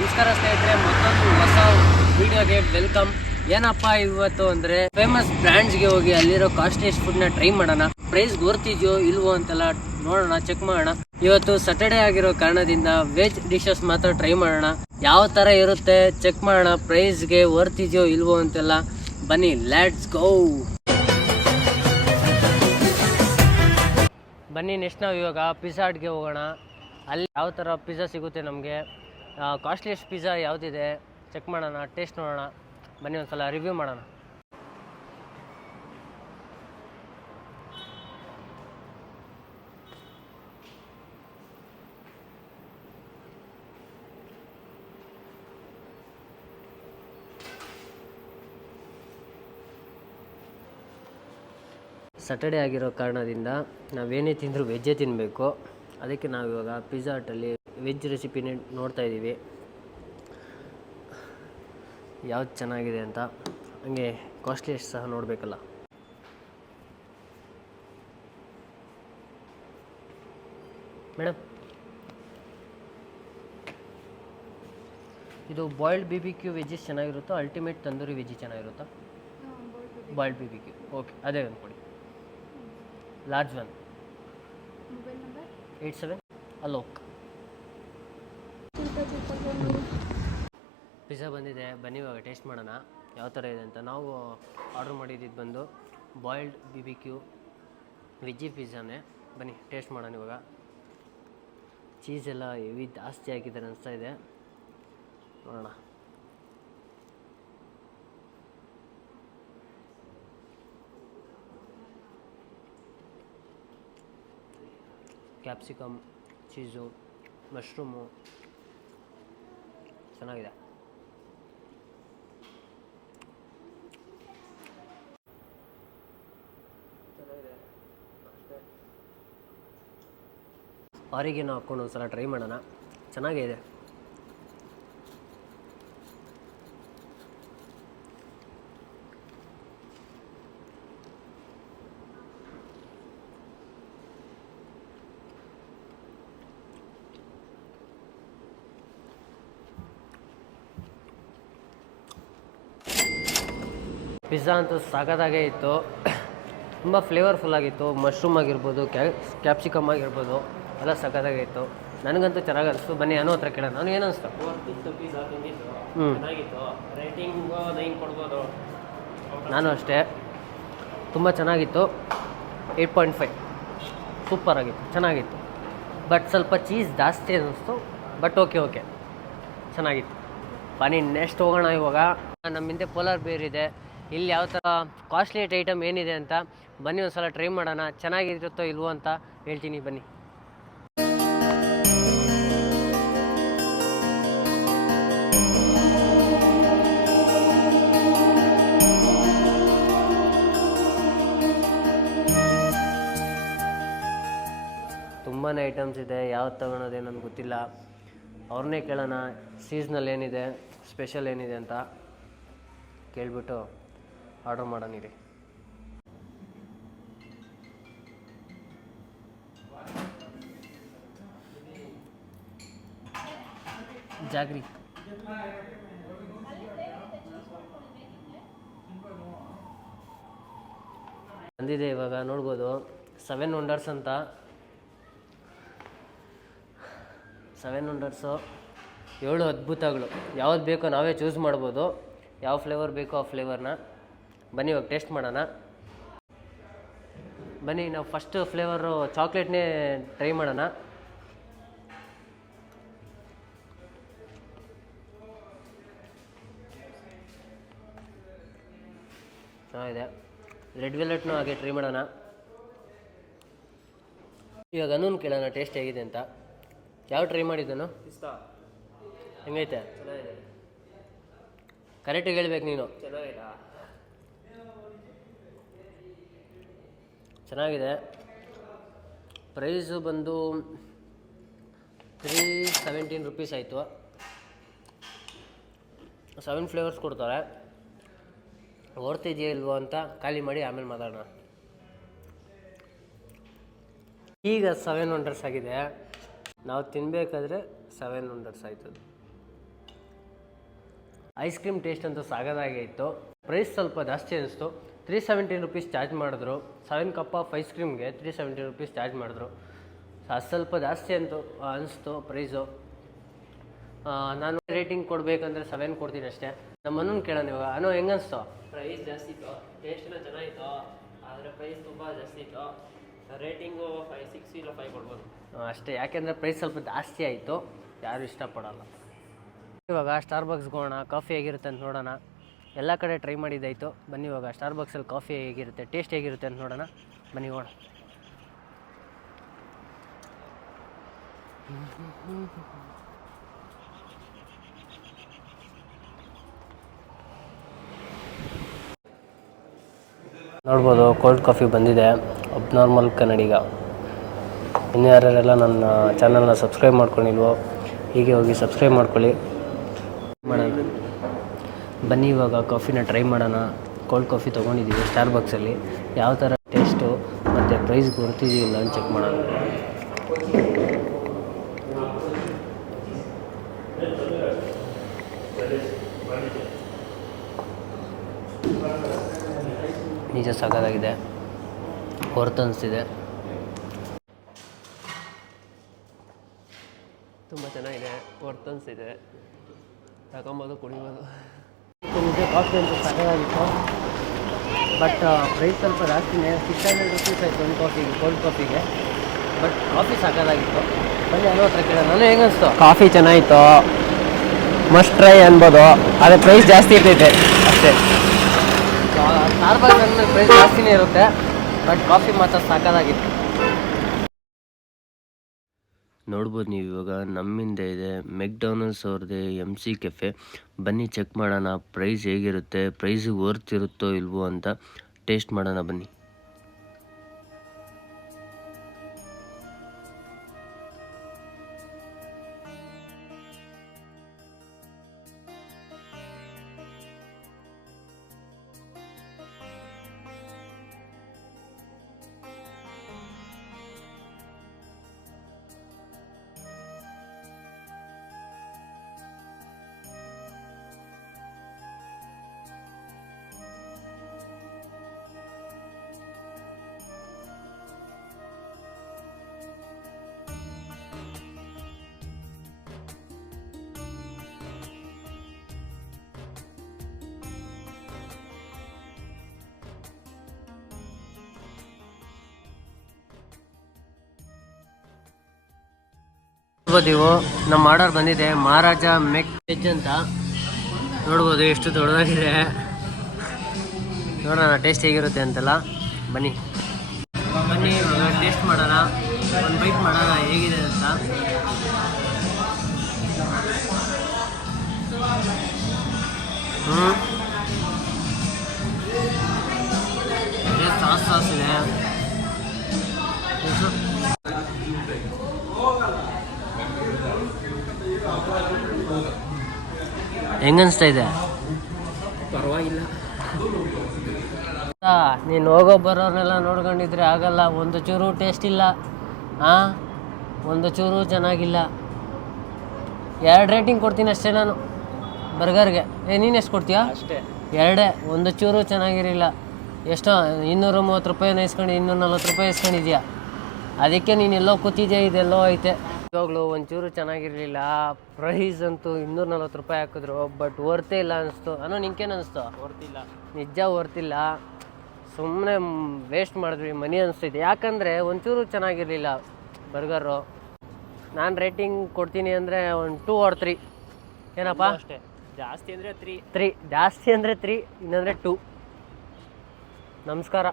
ನಮಸ್ಕಾರ ಸ್ನೇಹಿತರೆ, ಮತ್ತೊಂದು ಹೊಸ ವಿಡಿಯೋಗೆ ವೆಲ್ಕಮ್. ಏನಪ್ಪ ಇವತ್ತು ಅಂದ್ರೆ ಫೇಮಸ್ ಬ್ರ್ಯಾಂಡ್ಸ್ಗೆ ಹೋಗಿ ಅಲ್ಲಿರೋ ಕಾಸ್ಟ್ಲಿಯಸ್ಟ್ ಫುಡ್ ನ ಟ್ರೈ ಮಾಡೋಣ. ಪ್ರೈಸ್ ವರ್ತಿದೆಯೋ ಇಲ್ವೋ ಅಂತೆಲ್ಲ ನೋಡೋಣ, ಚೆಕ್ ಮಾಡೋಣ. ಇವತ್ತು ಸ್ಯಾಟರ್ಡೆ ಆಗಿರೋ ಕಾರಣದಿಂದ ವೆಜ್ ಡಿಶಸ್ ಮಾತ್ರ ಟ್ರೈ ಮಾಡೋಣ. ಯಾವ ತರ ಇರುತ್ತೆ ಚೆಕ್ ಮಾಡೋಣ, ಪ್ರೈಸ್ಗೆ ವರ್ತಿದೆಯೋ ಇಲ್ವೋ ಅಂತೆಲ್ಲ. ಬನ್ನಿ, ಲೆಟ್ಸ್ ಗೋ. ಬನ್ನಿ, ನೆಕ್ಸ್ಟ್ ನಾವು ಇವಾಗ ಪಿಜ್ಜಾ ಹಟ್ಗೆ ಹೋಗೋಣ. ಅಲ್ಲಿ ಯಾವ ಥರ ಪಿಜ್ಜಾ ಸಿಗುತ್ತೆ, ನಮಗೆ ಕಾಸ್ಟ್ಲಿಯಸ್ಟ್ ಪಿಜ್ಜಾ ಯಾವುದಿದೆ ಚೆಕ್ ಮಾಡೋಣ, ಟೇಸ್ಟ್ ನೋಡೋಣ. ಬನ್ನಿ ಒಂದ್ಸಲ ರಿವ್ಯೂ ಮಾಡೋಣ. ಸ್ಯಾಟರ್ಡೆ ಆಗಿರೋ ಕಾರಣದಿಂದ ನಾವೇನೇ ತಿಂದರೂ ವೆಜ್ಜೇ ತಿನ್ನಬೇಕು. ಅದಕ್ಕೆ ನಾವು ಇವಾಗ ಪಿಜ್ಜಾ ಹಟ್ಟಲ್ಲಿ ವೆಜ್ ರೆಸಿಪಿನೇ ನೋಡ್ತಾ ಇದ್ದೀವಿ, ಯಾವ್ದು ಚೆನ್ನಾಗಿದೆ ಅಂತ. ಹಂಗೆ ಕಾಸ್ಟ್ಲಿಯಸ್ಟ್ ಸಹ ನೋಡಬೇಕಲ್ಲ. ಮೇಡಮ್, ಇದು ಬಾಯ್ಲ್ಡ್ BBQ ವೆಜ್ಜಸ್ ಚೆನ್ನಾಗಿರುತ್ತೋ, ಅಲ್ಟಿಮೇಟ್ ತಂದೂರಿ ವೆಜ್ಜಿ ಚೆನ್ನಾಗಿರುತ್ತಾ? ಬಾಯ್ಲ್ಡ್ BBQ, ಓಕೆ, ಅದೇ ಒಂದು ಕೊಡಿ. Large one. 87 ಅಲೋಕ್. ಪಿಜ್ಜಾ ಬಂದಿದೆ, ಬನ್ನಿ ಇವಾಗ ಟೇಸ್ಟ್ ಮಾಡೋಣ ಯಾವ ಥರ ಇದೆ ಅಂತ. ನಾವು ಆರ್ಡ್ರ್ ಮಾಡಿದ್ದು ಬಂದು ಬಾಯ್ಲ್ಡ್ BBQ ವೆಜ್ಜಿ ಪಿಜ್ಜಾನೇ. ಬನ್ನಿ ಟೇಸ್ಟ್ ಮಾಡೋಣ ಇವಾಗ. ಚೀಸ್ ಎಲ್ಲ ಹೆವಿ ಜಾಸ್ತಿ ಹಾಕಿದ್ದಾರೆ ಅನಿಸ್ತಾ ಇದೆ, ನೋಡೋಣ. ಕ್ಯಾಪ್ಸಿಕಮ್, ಚೀಸು, ಮಶ್ರೂಮು ಚೆನ್ನಾಗಿದೆ. ಆರಿಗೇನೋ ಹಾಕ್ಕೊಂಡು ಒಂದು ಸಲ ಟ್ರೈ ಮಾಡೋಣ, ಚೆನ್ನಾಗೇ ಇದೆ. ಪಿಜ್ಜಾ ಅಂತೂ ಸಾಕಾಗೇ ಇತ್ತು, ತುಂಬ ಫ್ಲೇವರ್ಫುಲ್ ಆಗಿತ್ತು. ಮಶ್ರೂಮ್ ಆಗಿರ್ಬೋದು, ಕ್ಯಾಪ್ಸಿಕಮ್ ಆಗಿರ್ಬೋದು, ಎಲ್ಲ ಸಖತ್ತಾಗೇ ಇತ್ತು. ನನಗಂತೂ ಚೆನ್ನಾಗಿ ಅನಿಸ್ತು. ಬನ್ನಿ ಅನ್ನೋ ಹತ್ರ ಕೇಳೋಣ, ನಾನು ಏನು ಅನಿಸ್ತು. ನಾನು ಅಷ್ಟೇ, ತುಂಬ ಚೆನ್ನಾಗಿತ್ತು. 8.5 ಸೂಪರಾಗಿತ್ತು, ಚೆನ್ನಾಗಿತ್ತು. ಬಟ್ ಸ್ವಲ್ಪ ಚೀಸ್ ಜಾಸ್ತಿ ಅನ್ನಿಸ್ತು, ಬಟ್ ಓಕೆ ಚೆನ್ನಾಗಿತ್ತು. ಬನ್ನಿ ನೆಕ್ಸ್ಟ್ ಹೋಗೋಣ ಇವಾಗ. ನಮ್ಮ ಹಿಂದೆ ಪೋಲಾರ್ ಬೇರ್ ಇದೆ. ಇಲ್ಲಿ ಯಾವ ಥರ ಕಾಸ್ಟ್ಲಿಯಟ್ ಐಟಮ್ ಏನಿದೆ ಅಂತ ಬನ್ನಿ ಒಂದು ಸಲ ಟ್ರೈ ಮಾಡೋಣ. ಚೆನ್ನಾಗಿರುತ್ತೋ ಇಲ್ವೋ ಅಂತ ಹೇಳ್ತೀನಿ, ಬನ್ನಿ. ತುಂಬಾ ಐಟಮ್ಸ್ ಇದೆ, ಯಾವ್ದು ತೊಗೊಳೋದೇ ನನಗೆ ಗೊತ್ತಿಲ್ಲ. ಅವ್ರನ್ನೇ ಕೇಳೋಣ, ಸೀಸ್ನಲ್ ಏನಿದೆ, ಸ್ಪೆಷಲ್ ಏನಿದೆ ಅಂತ ಕೇಳಿಬಿಟ್ಟು ಆರ್ಡರ್ ಮಾಡೋಣ. ರೀ ಜಾಗ್ರಿ ಬಂದಿದೆ ಇವಾಗ, ನೋಡ್ಬೋದು. 7 ವಂಡರ್ಸ್ ಅಂತ. 7 ವಂಡರ್ಸು 7 ಅದ್ಭುತಗಳು. ಯಾವ್ದು ಬೇಕೋ ನಾವೇ ಚೂಸ್ ಮಾಡ್ಬೋದು, ಯಾವ ಫ್ಲೇವರ್ ಬೇಕೋ ಆ ಫ್ಲೇವರ್ನ. ಬನ್ನಿ ಇವಾಗ ಟೇಸ್ಟ್ ಮಾಡೋಣ. ಬನ್ನಿ, ನಾವು ಫಸ್ಟ್ ಫ್ಲೇವರು ಚಾಕ್ಲೇಟ್ನೇ ಟ್ರೈ ಮಾಡೋಣ. ಚೆನ್ನಾಗಿದೆ. ರೆಡ್ ವೆಲ್ವೆಟ್ನೂ ಹಾಗೆ ಟ್ರೈ ಮಾಡೋಣ. ಇವಾಗ ಅನ್ನೂನು ಕೇಳೋಣ ಟೇಸ್ಟ್ ಹೇಗಿದೆ ಅಂತ. ಯಾವ ಟ್ರೈ ಮಾಡಿದ್ದನು? ಹೆಂಗೈತೆ? ಕರೆಕ್ಟಾಗಿ ಹೇಳ್ಬೇಕು ನೀನು. ಚೆನ್ನಾಗಿದೆ. ಪ್ರೈಸು ಬಂದು 317 ರುಪೀಸ್ ಆಯಿತು. 7 ಫ್ಲೇವರ್ಸ್ ಕೊಡ್ತಾರೆ. ಓಡ್ತಿದೆಯಾ ಇಲ್ವೋ ಅಂತ ಖಾಲಿ ಮಾಡಿ ಆಮೇಲೆ ಮಾತಾಡೋಣ. ಈಗ 7 ವಂಡರ್ಸ್ ಆಗಿದೆ, ನಾವು ತಿನ್ನಬೇಕಾದ್ರೆ 7 ವಂಡರ್ಸ್ ಆಯ್ತದು. ಐಸ್ ಕ್ರೀಮ್ ಟೇಸ್ಟ್ ಅಂತೂ ಸಾಗದಾಗೆ ಇತ್ತು. ಪ್ರೈಸ್ ಸ್ವಲ್ಪ ಜಾಸ್ತಿ ಅನಿಸ್ತು. 370 ರುಪೀಸ್ ಚಾರ್ಜ್ ಮಾಡಿದ್ರು. 7 ಕಪ್ ಆಫ್ ಐಸ್ ಕ್ರೀಮ್ಗೆ 370 ರುಪೀಸ್ ಚಾರ್ಜ್ ಮಾಡಿದ್ರು. ಅದು ಸ್ವಲ್ಪ ಜಾಸ್ತಿ ಅಂತೂ ಅನಿಸ್ತು ಪ್ರೈಸು. ನಾನು ರೇಟಿಂಗ್ ಕೊಡಬೇಕಂದ್ರೆ 7 ಕೊಡ್ತೀನಿ ಅಷ್ಟೇ. ನಮ್ಮ ಅಣ್ಣನ ಕೇಳೋಣ ಇವಾಗ. ಅನೋ ಹೆಂಗನ್ಸ್ತು? ಪ್ರೈಸ್ ಜಾಸ್ತಿ ಇತ್ತು, ಟೇಸ್ಟೆಲ್ಲ ಚೆನ್ನಾಗಿತ್ತು, ಆದರೆ ಪ್ರೈಸ್ ತುಂಬ ಜಾಸ್ತಿ ಇತ್ತು. ರೇಟಿಂಗು 5, 6 ಇಲ್ಲ 5 ಕೊಡ್ಬೋದು ಅಷ್ಟೇ. ಯಾಕೆಂದರೆ ಪ್ರೈಸ್ ಸ್ವಲ್ಪ ಜಾಸ್ತಿ ಆಯಿತು, ಯಾರು ಇಷ್ಟಪಡಲ್ಲ. ಇವಾಗ ಸ್ಟಾರ್ಬಕ್ಸ್ಗೆ ಹೋಗೋಣ, ಕಾಫಿ ಹೇಗಿರುತ್ತೆ ಅಂತ ನೋಡೋಣ. ಎಲ್ಲ ಕಡೆ ಟ್ರೈ ಮಾಡಿದ್ದಾಯಿತು. ಬನ್ನಿ ಇವಾಗ ಸ್ಟಾರ್ಬಕ್ಸಲ್ಲಿ ಕಾಫಿ ಹೇಗಿರುತ್ತೆ, ಟೇಸ್ಟ್ ಹೇಗಿರುತ್ತೆ ಅಂತ ನೋಡೋಣ. ಬನ್ನಿ ಹೋಗೋಣ. ನೋಡ್ಬೋದು ಕೋಲ್ಡ್ ಕಾಫಿ ಬಂದಿದೆ. ಅಬ್ನಾರ್ಮಲ್ ಕನ್ನಡಿಗ. ಇನ್ನು ಯಾರ್ಯಾರೆಲ್ಲ ನನ್ನ ಚಾನಲ್ನ ಸಬ್ಸ್ಕ್ರೈಬ್ ಮಾಡ್ಕೊಂಡಿಲ್ವೋ ಹೀಗೆ ಹೋಗಿ ಸಬ್ಸ್ಕ್ರೈಬ್ ಮಾಡ್ಕೊಳ್ಳಿ. ಮಾಡೋಣ ಬನ್ನಿ ಇವಾಗ ಕಾಫಿನ ಟ್ರೈ ಮಾಡೋಣ. ಕೋಲ್ಡ್ ಕಾಫಿ ತೊಗೊಂಡಿದ್ದೀವಿ ಸ್ಟಾರ್ಬಕ್ಸಲ್ಲಿ. ಯಾವ ಥರ ಟೇಸ್ಟು ಮತ್ತು ಪ್ರೈಸ್ ಗೊತ್ತಿದೆಯಿಲ್ಲ ಅಂತ ಚೆಕ್ ಮಾಡೋಣ. ನಿಜ ಸಾಕಾಗಿದೆ, ಹೊರತು ಅನಿಸ್ತಿದೆ. ತುಂಬ ಚೆನ್ನಾಗಿದೆ, ವರ್ತ್ ಅನಿಸ್ತಿದೆ, ತಗೊಬೋದು, ಕುಡಿಬೋದು. ನಿಜ ಕಾಫಿ ಅಂತೂ ಸಾಕಾಗಿತ್ತು. ಬಟ್ ಪ್ರೈಸ್ ಸ್ವಲ್ಪ ಜಾಸ್ತಿನೇ. 600 ರುಪೀಸ್ ಆಯಿತು ಒಂದು ಕಾಫಿಗೆ, ಕೋಲ್ಡ್ ಕಾಫಿಗೆ. ಬಟ್ ಕಾಫಿ ಸಾಕಾಗಿತ್ತು. ಬನ್ನಿ ಅನ್ನೋ ಹತ್ರ ಕೇಳೋಣ. ನಾನು ಹೆಂಗನ್ನಿಸ್ತು? ಕಾಫಿ ಚೆನ್ನಾಗಿತ್ತು, ಮಸ್ಟ್ ಟ್ರೈ ಅನ್ಬೋದು, ಆದರೆ ಪ್ರೈಸ್ ಜಾಸ್ತಿ ಇರ್ತೈತೆ ಅಷ್ಟೇ. ಸ್ಟಾರ್ಬಕ್ಸ್ ಅಂದಮೇಲೆ ಪ್ರೈಸ್ ಜಾಸ್ತಿನೇ ಇರುತ್ತೆ, ಬಟ್ ಕಾಫಿ ಮಾತ್ರ ಸಾಕಾಗಿತ್ತು. ನೋಡ್ಬೋದು ನೀವು ಇವಾಗ ನಮ್ಮಿಂದ ಇದೆ ಮೆಕ್ಡೊನಾಲ್ಡ್ಸ್ ಅವ್ರದ್ದೇ MC ಕೆಫೆ. ಬನ್ನಿ ಚೆಕ್ ಮಾಡೋಣ ಪ್ರೈಸ್ ಹೇಗಿರುತ್ತೆ, ಪ್ರೈಸಿಗೆ ವರ್ತ್ ಇರುತ್ತೋ ಇಲ್ವೋ ಅಂತ ಟೇಸ್ಟ್ ಮಾಡೋಣ ಬನ್ನಿ. ನೋಡ್ಬೋದು ನಮ್ಮ ಆರ್ಡರ್ ಬಂದಿದೆ, ಮಹಾರಾಜ ಮೆಕ್ ವೆಜ್ ಅಂತ. ನೋಡ್ಬೋದು ಎಷ್ಟು ದೊಡ್ಡದಾಗಿದೆ. ನೋಡೋಣ ಟೇಸ್ಟ್ ಹೇಗಿರುತ್ತೆ ಅಂತೆಲ್ಲ. ಬನ್ನಿ ಇವಾಗ ಟೇಸ್ಟ್ ಮಾಡೋಣ, ಒಂದು ಬೈಟ್ ಮಾಡೋಣ ಹೇಗಿದೆ ಅಂತ. ಸಾಸ್ ಇದೆ. ಹೆಂಗನ್ಸ್ತಾ ಇದೆ? ಪರವಾಗಿಲ್ಲ. ನೀನು ಹೋಗೋ ಬರೋರ್ನೆಲ್ಲ ನೋಡ್ಕೊಂಡಿದ್ರೆ ಆಗಲ್ಲ. ಒಂದು ಚೂರು ಟೇಸ್ಟ್ ಇಲ್ಲ, ಒಂದು ಚೂರು ಚೆನ್ನಾಗಿಲ್ಲ. 2 ರೇಟಿಂಗ್ ಕೊಡ್ತೀನಿ ಅಷ್ಟೇ ನಾನು ಬರ್ಗರ್ಗೆ. ನೀನು ಎಷ್ಟು ಕೊಡ್ತೀಯಾ? ಅಷ್ಟೇ, 2. ಒಂದು ಚೂರು ಚೆನ್ನಾಗಿರಲಿಲ್ಲ. ಎಷ್ಟೋ 230 ರೂಪಾಯಿನ ಇಸ್ಕೊಂಡು 240 ರೂಪಾಯಿ ಇಸ್ಕೊಂಡಿದ್ಯಾ. ಅದಕ್ಕೆ ನೀನು ಎಲ್ಲೋ ಕೂತಿದ್ಯಾ, ಇದೆಲ್ಲೋ ಐತೆ. ಇವಾಗಲೂ ಒಂಚೂರು ಚೆನ್ನಾಗಿರಲಿಲ್ಲ. ಪ್ರೈಸ್ ಅಂತೂ 240 ರೂಪಾಯಿ ಹಾಕಿದ್ರು, ಬಟ್ ವರ್ತೇ ಇಲ್ಲ ಅನಿಸ್ತು. ನಿಂಗೇನು ಅನಿಸ್ತು? ವರ್ತಿಲ್ಲ, ನಿಜ ವರ್ತಿಲ್ಲ. ಸುಮ್ಮನೆ ವೇಸ್ಟ್ ಮಾಡಿದ್ವಿ ಮನಿ ಅನಿಸ್ತೈತೆ. ಯಾಕಂದರೆ ಒಂಚೂರು ಚೆನ್ನಾಗಿರಲಿಲ್ಲ ಬರ್ಗರು. ನಾನು ರೇಟಿಂಗ್ ಕೊಡ್ತೀನಿ ಅಂದರೆ ಒಂದು 2 or 3. ಏನಪ್ಪ? ಅಷ್ಟೇ, ಜಾಸ್ತಿ ಅಂದರೆ 3. ಜಾಸ್ತಿ ಅಂದರೆ 3, ಇನ್ನಂದರೆ 2. ನಮಸ್ಕಾರ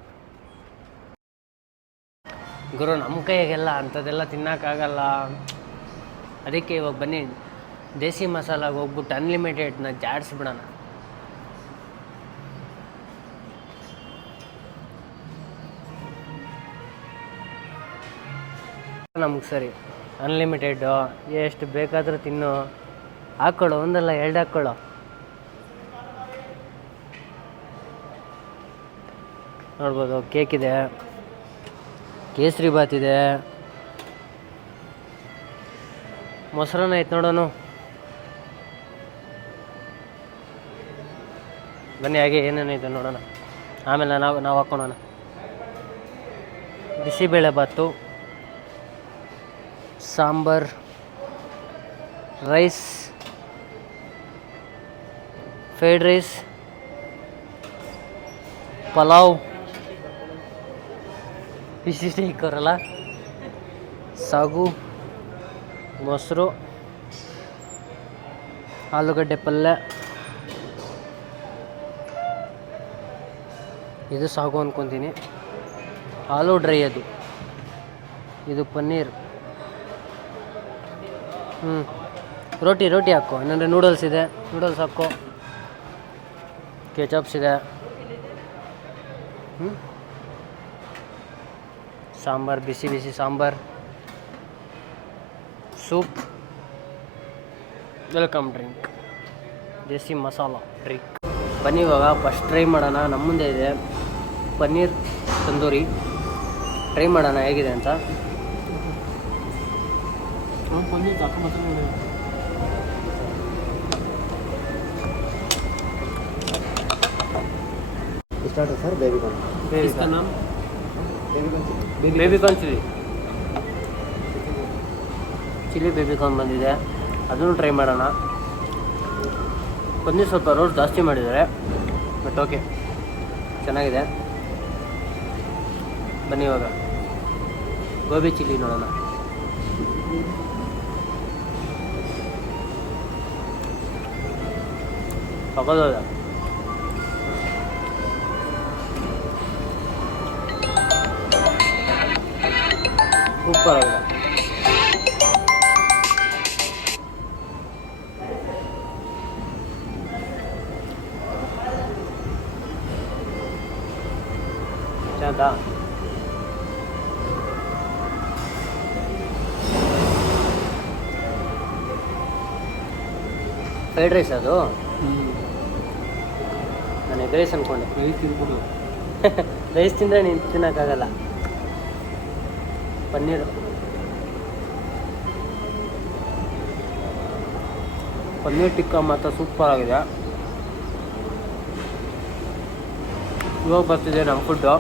ಗುರು. ನಮ್ಮ ಕೈಯಾಗೆಲ್ಲ ಅಂಥದ್ದೆಲ್ಲ ತಿನ್ನೋಕ್ಕಾಗಲ್ಲ. ಅದಕ್ಕೆ ಇವಾಗ ಬನ್ನಿ ದೇಸಿ ಮಸಾಲಾಗೆ ಹೋಗ್ಬಿಟ್ಟು ಅನ್ಲಿಮಿಟೆಡ್ನ ಜಾಡಿಸ್ಬಿಡೋಣ. ನಮ್ಗೆ ಸರಿ ಅನ್ಲಿಮಿಟೆಡ್ಡು, ಎಷ್ಟು ಬೇಕಾದರೂ ತಿನ್ನು. ಹಾಕ್ಕೊಳ್ಳೋ, ಒಂದಲ್ಲ 2 ಹಾಕ್ಕೊಳ್ಳೋ. ನೋಡ್ಬೋದು ಕೇಕ್ ಇದೆ, ಕೇಸರಿ ಬಾತ್ ಇದೆ, ಮೊಸರನ್ನ ಐತೆ ನೋಡೋಣ. ಬನ್ನಿ ಹಾಗೆ ಏನೇನಿದೆ ನೋಡೋಣ, ಆಮೇಲೆ ನಾವು ಹಾಕ್ಕೊಳೋಣ. Bisibele bath, sambar, rice, fried rice, pulao, ಇಷ್ಟಿಷ್ಟೇ ಇಕ್ಕೋರಲ್ಲ, ಸಾಗು, ಮೊಸರು, ಆಲೂಗಡ್ಡೆ ಪಲ್ಯ, ಇದು ಸಾಗು ಅಂದ್ಕೊತೀನಿ, ಆಲೂ ಡ್ರೈ ಅದು, ಇದು ಪನ್ನೀರ್, ರೋಟಿ ಹಾಕೋ, ಇನ್ನಂದರೆ ನೂಡಲ್ಸ್ ಇದೆ, ನೂಡಲ್ಸ್ ಹಾಕೋ, ಕೆಚಪ್ಸ್ ಇದೆ, ಸಾಂಬಾರ್, ಬಿಸಿ ಬಿಸಿ ಸಾಂಬಾರ್, ಸೂಪ್, ವೆಲ್ಕಮ್ ಡ್ರಿಂಕ್, ದೇಸಿ ಮಸಾಲ ಡ್ರಿಂಕ್. ಬನ್ನಿ ಇವಾಗ ಫಸ್ಟ್ ಟ್ರೈ ಮಾಡೋಣ. ನಮ್ಮ ಮುಂದೆ ಇದೆ ಪನ್ನೀರ್ ತಂದೂರಿ. ಟ್ರೈ ಮಾಡೋಣ ಹೇಗಿದೆ ಅಂತ. स्टार्ट है sir baby corn baby corn chilli baby corn ಬಂದಿದೆ, ಅದನ್ನು ಟ್ರೈ ಮಾಡೋಣ. ಪನ್ನೀರ್ ಸ್ವಲ್ಪ ರೋಸ್ಟ್ ಜಾಸ್ತಿ ಮಾಡಿದ್ದಾರೆ, ಬಟ್ ಓಕೆ ಚೆನ್ನಾಗಿದೆ. ಬನ್ನಿ ಇವಾಗ ಗೋಬಿ ಚಿಲ್ಲಿ ನೋಡೋಣ. ತಗೋದ ಸೂಪರ್ ಆಗಿದೆ. ಚಂದ. ಫ್ರೈಡ್ ರೈಸ್ ಅದು. ನಾನು ಎಗ್ ರೈಸ್ ಅಂದ್ಕೊಂಡೆ. ರೈಸ್ ತಿನ್ಬೋದು. ರೈಸ್ ತಿಂದರೆ ನೀನು ತಿನ್ನೋಕ್ಕಾಗಲ್ಲ. ಪನ್ನೀರ್ ಟಿಕ್ಕಾ ಮಾತ್ರ ಸೂಪರ್ ಆಗಿದೆ. ಇವಾಗ ಬರ್ತಿದೆ ನಮ್ಮ ಫುಡ್ಡು,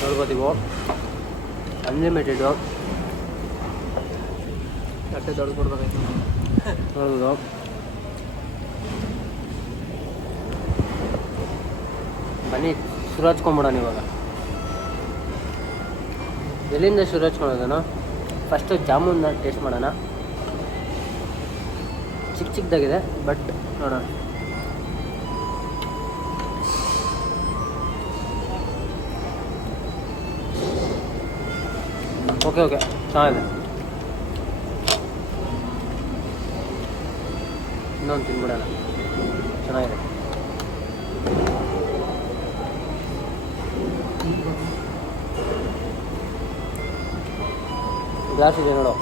ನೋಡ್ಬೋದಿವು. ಅನ್ಲಿಮಿಟೆಡು ತಟ್ಟೆ ದೊಡ್ಡ ಕೊಡ್ಬೇಕಾಯ್ತು ನೋಡ್ಬೋದು. ಬನ್ನಿ ಶುರು ಹಚ್ಕೊಂಬಿಡೋಣ ಇವಾಗ. ಎಲ್ಲಿಂದ ಶುರು ಹಚ್ಕೊಳ್ಳೋದನ್ನು? ಫಸ್ಟು ಜಾಮೂನ್ನ ಟೇಸ್ಟ್ ಮಾಡೋಣ. ಚಿಕ್ಕದಾಗಿದೆ ಬಟ್ ನೋಡೋಣ. ಓಕೆ ಚೆನ್ನಾಗಿದೆ. ಇನ್ನೊಂದು ತಿನ್ಬಿಡೋಣ, ಚೆನ್ನಾಗಿದೆ. ಗ್ಲಾಸ್ ಇದೆ ನೋಡು.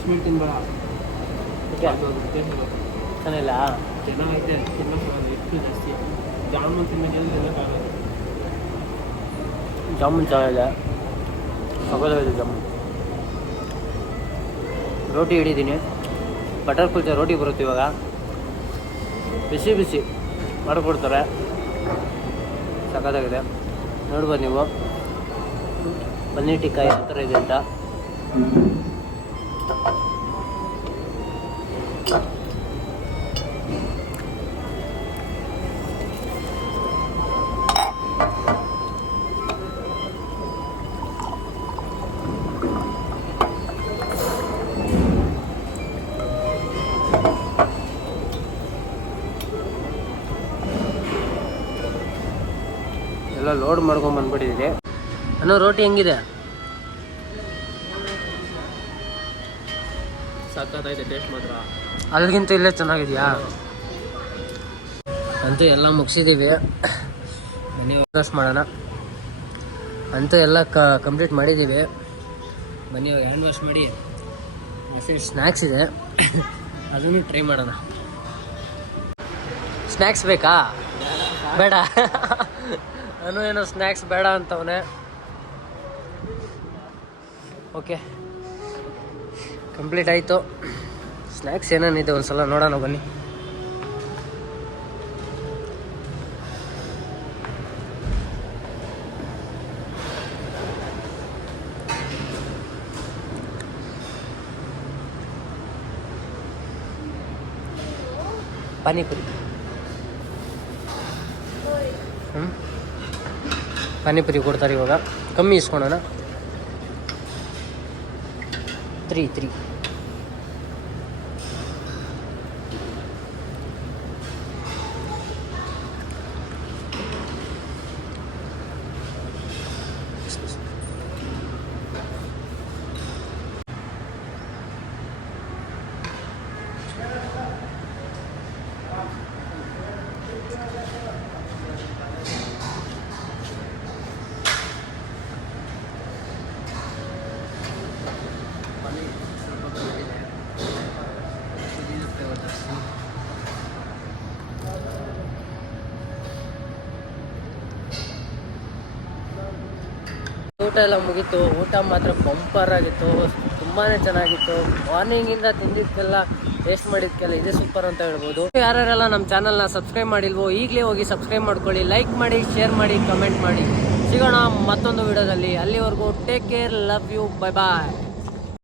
ಸ್ವೀಟ್ ತಿನ್ಬೇಡ. ಚೆನ್ನಾಗಿಲ್ಲ. ಚೆನ್ನಾಗೈತೆ, ತಿನ್ನೋಕ್ಕಾಗಲ್ಲ, ಎಷ್ಟು ಜಾಸ್ತಿ. ಜಾಮೂನ್ ತಿನ್ನೋಕೆ ತಿನ್ನೋಕ್ಕಾಗಲ್ಲ. ಜಾಮೂನ್ ಚೆನ್ನಾಗಿದೆ, ಸಗೋದಾಗಿದೆ ಜಾಮೂನ್. ರೋಟಿ ಹಿಡಿದೀನಿ, ಬಟರ್ ಕುಲ್ಚಾ ರೋಟಿ ಬರುತ್ತೆ ಇವಾಗ. ಬಿಸಿ ಬಿಸಿ ಮಾಡಿಕೊಡ್ತಾರೆ, ಸಖತ್ತಾಗಿದೆ. ನೋಡ್ಬೋದು ನೀವು ಪನ್ನೀರ್ ಟಿಕ್ಕಾ ಯಾವ ಥರ ಇದೆ ಅಂತ. ಎಲ್ಲ ಲೋಡ್ ಮಾಡ್ಕೊಂಡು ಬಂದ್ಬಿಟ್ಟಿದ್ದೀರಿ. ಅನ್ನೋ ರೋಟಿ ಹೆಂಗಿದೆ? ಸಖತ್ತಾಗಿದೆ ಟೇಸ್ಟ್ ಮಾತ್ರ. ಅಲ್ಲಿಗಿಂತ ಇಲ್ಲೇ ಚೆನ್ನಾಗಿದೆಯಾ? ಅಂತೂ ಎಲ್ಲ ಮುಗಿಸಿದ್ದೀವಿ. ಬನ್ನಿ ರೆಸ್ಟ್ ಮಾಡೋಣ. ಅಂತೂ ಎಲ್ಲ ಕಂಪ್ಲೀಟ್ ಮಾಡಿದ್ದೀವಿ. ಬನ್ನಿ ಹ್ಯಾಂಡ್ ವಾಶ್ ಮಾಡಿ ಸ್ನ್ಯಾಕ್ಸ್ ಇದೆ ಅದನ್ನು ಟ್ರೈ ಮಾಡೋಣ. ಸ್ನ್ಯಾಕ್ಸ್ ಬೇಕಾ? ಬೇಡ. ನಾನು ಏನೋ ಸ್ನ್ಯಾಕ್ಸ್ ಬೇಡ ಅಂತವನೆ. ಓಕೆ ಕಂಪ್ಲೀಟ್ ಆಯಿತು. ಸ್ನ್ಯಾಕ್ಸ್ ಏನೇನಿದೆ ಒಂದು ಸಲ ನೋಡೋಣ ಬನ್ನಿ. ಪಾನಿಪುರಿ ಪಾನಿಪುರಿ ಕೊಡ್ತಾರೆ ಇವಾಗ. ಕಮ್ಮಿ ಇಸ್ಕೊಳೋಣ. 3 ಊಟ ಎಲ್ಲ ಮುಗೀತು. ಊಟ ಮಾತ್ರ ಬಂಪರ್ ಆಗಿತ್ತು, ತುಂಬಾ ಚೆನ್ನಾಗಿತ್ತು. ಮಾರ್ನಿಂಗಿಂದ ತಿಂದಿದ್ದಕ್ಕೆಲ್ಲ ಟೇಸ್ಟ್ ಮಾಡಿದ್ದಕ್ಕೆಲ್ಲ ಇದೇ ಸೂಪರ್ ಅಂತ ಹೇಳ್ಬೋದು. ಯಾರ್ಯಾರೆಲ್ಲ ನಮ್ಮ ಚಾನಲ್ನ ಸಬ್ಸ್ಕ್ರೈಬ್ ಮಾಡಿಲ್ವೋ ಈಗಲೇ ಹೋಗಿ ಸಬ್ಸ್ಕ್ರೈಬ್ ಮಾಡ್ಕೊಳ್ಳಿ, ಲೈಕ್ ಮಾಡಿ, ಶೇರ್ ಮಾಡಿ, ಕಮೆಂಟ್ ಮಾಡಿ. ಸಿಗೋಣ ಮತ್ತೊಂದು ವಿಡಿಯೋದಲ್ಲಿ. ಅಲ್ಲಿವರೆಗೂ take care, love you, bye bye.